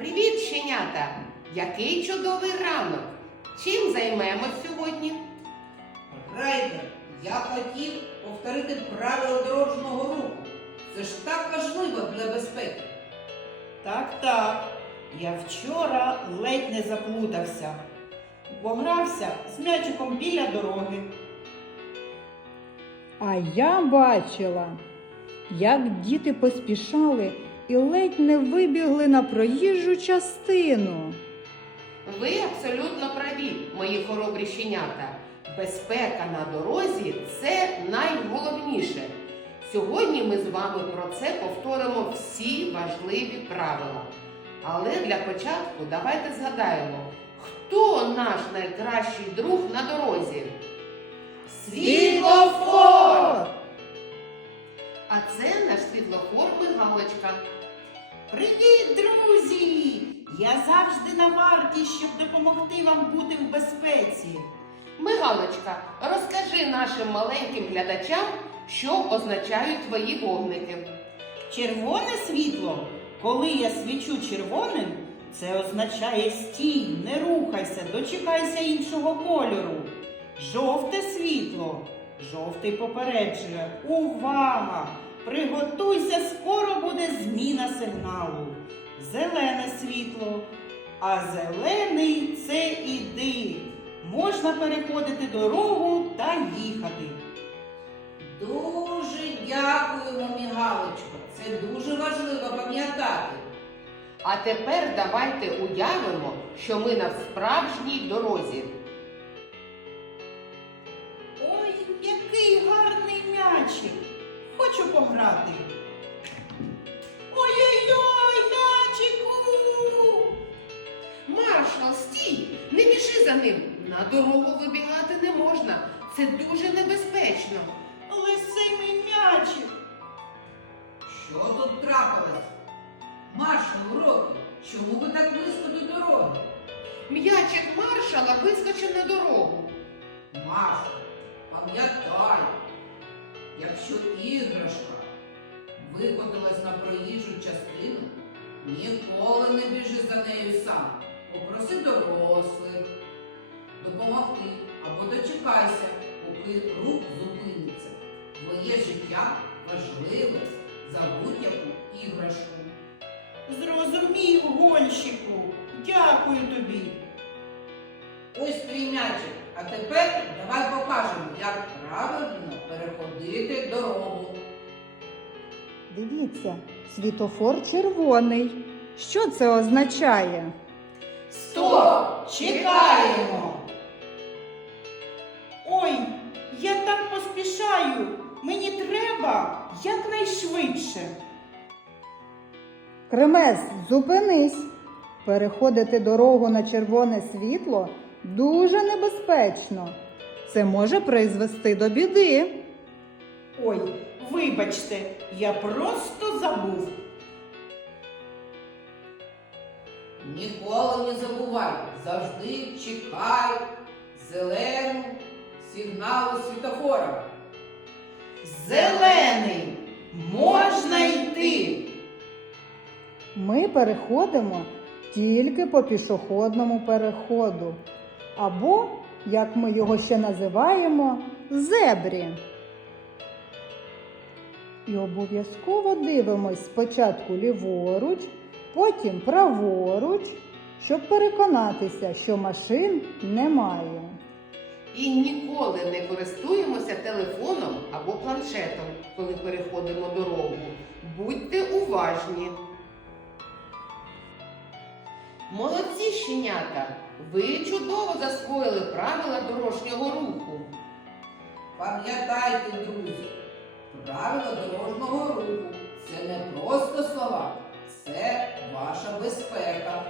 Привіт, щенята! Який чудовий ранок! Чим займемось сьогодні? Райдер, я хотів повторити правила дорожнього руху. Це ж так важливо для безпеки. Так, так. Я вчора ледь не заплутався. Погрався з м'ячиком біля дороги. А я бачила, як діти поспішали і ледь не вибігли на проїжджу частину. Ви абсолютно праві, мої хоробрі щенята. Безпека на дорозі це найголовніше. Сьогодні ми з вами про це повторимо всі важливі правила. Але для початку давайте згадаємо, хто наш найкращий друг на дорозі? Світлофор! А це наш світлофор Мигалочка. Привіт, друзі! Я завжди на варті, щоб допомогти вам бути в безпеці. Мигалочка, розкажи нашим маленьким глядачам, що означають твої вогники. Червоне світло, коли я свічу червоним, це означає стій, не рухайся, дочекайся іншого кольору. Жовте світло, жовтий попереджує. Увага! Приготуйся, скоро буде зміна сигналу. Зелене світло, а зелений це іди. Можна переходити дорогу та їхати. Дуже дякуємо, мігалочко. Це дуже важливо пам'ятати. А тепер давайте уявимо, що ми на справжній дорозі. Ой, який гарний м'ячик. Хочу пограти. Ой-ой-ой, м'ячику! Маршал, стій! Не біжи за ним! На дорогу вибігати не можна. Це дуже небезпечно. Але ж мій м'ячик. Що тут трапилось? Маршал уроки, чому ви так близько до дороги? М'ячик маршала вискочив на дорогу. Маршал, пам'ятай, якщо іграшка викотилась на проїжджу частину, ніколи не біжи за нею сам. Попроси дорослих допомогти або дочекайся, поки рух зупиниться. Твоє життя важливе за будь-яку іграшку. Зрозумів, гонщику. Дякую тобі. Ось твій м'ячик. А тепер давай покажемо, як правильно переходити дорогу. Дивіться, світофор червоний. Що це означає? Стоп! Чекаємо! Ой, я так поспішаю. Мені треба якнайшвидше. Кремес, зупинись. Переходити дорогу на червоне світло дуже небезпечно. Це може призвести до біди. Ой, вибачте, я просто забув. Ніколи не забувай, завжди чекай зелену сигналу світофора. Зелений, можна йти. Ми переходимо тільки по пішохідному переходу. Або, як ми його ще називаємо, зебрі. І обов'язково дивимось спочатку ліворуч, потім праворуч, щоб переконатися, що машин немає. І ніколи не користуємося телефоном або планшетом, коли переходимо дорогу. Будьте уважні. Молодці щенята! Ви чудово засвоїли правила дорожнього руху. Пам'ятайте, друзі, правила дорожнього руху це не просто слова, це ваша безпека.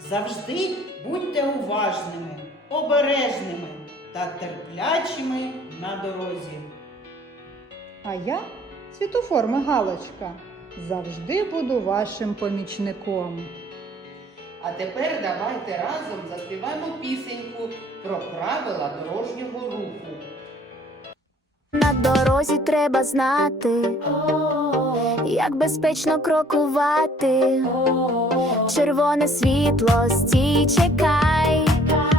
Завжди будьте уважними, обережними та терплячими на дорозі. А я, світофор Мигалочка, завжди буду вашим помічником. А тепер давайте разом заспіваємо пісеньку про правила дорожнього руху. На дорозі треба знати, як безпечно крокувати. Червоне світло, стій, чекай,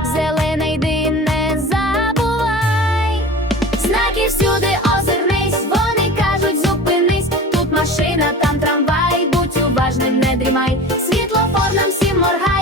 зелене йди, не забувай. Знаки всюди озирнись, вони кажуть, зупинись. Тут машина, там трамвай, будь уважним, не дрімай. Світлофор нам всім моргає,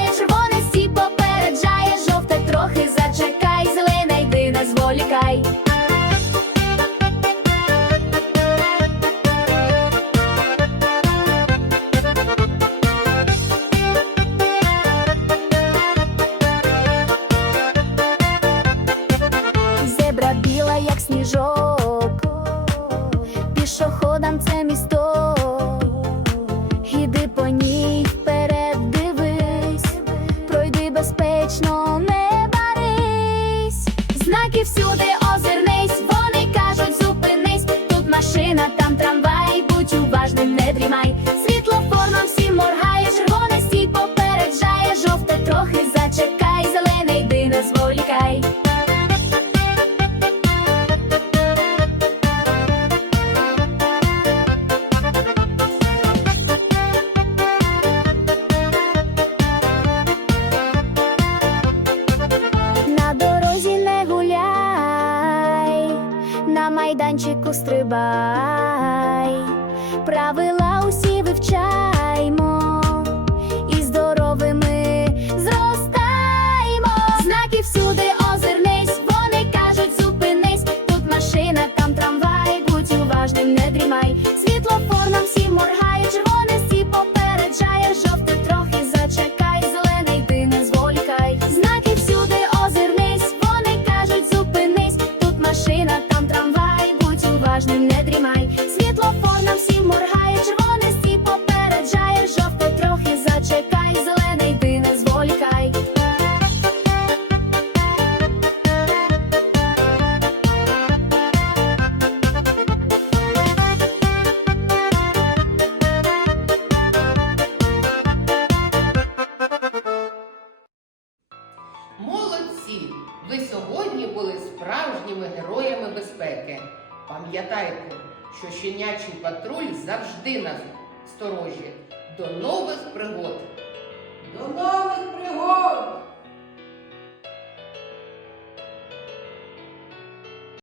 не дрімай. Світлофор нам всім моргає, червоне стій попереджає, жовте трохи зачекай, зелене йди, не зволікай. На дорозі не гуляй, на майданчику стрибай, правила вивчаймо, і здоровими зростаймо. Знаки всюди озирнись, вони кажуть, зупинись. Тут машина, там трамвай, будь уважним, не дрімай. Світлофор нам всім моргає, червоне стій попереджає, жовте трохи зачекай, зелений ти не зволікай. Знаки всюди озирнись, вони кажуть, зупинись. Тут машина, там трамвай, будь уважним, не дрімай. Світлофор нам всім моргає, червоне Пам'ятайте, що щенячий патруль завжди на сторожі. До нових пригод! До нових пригод!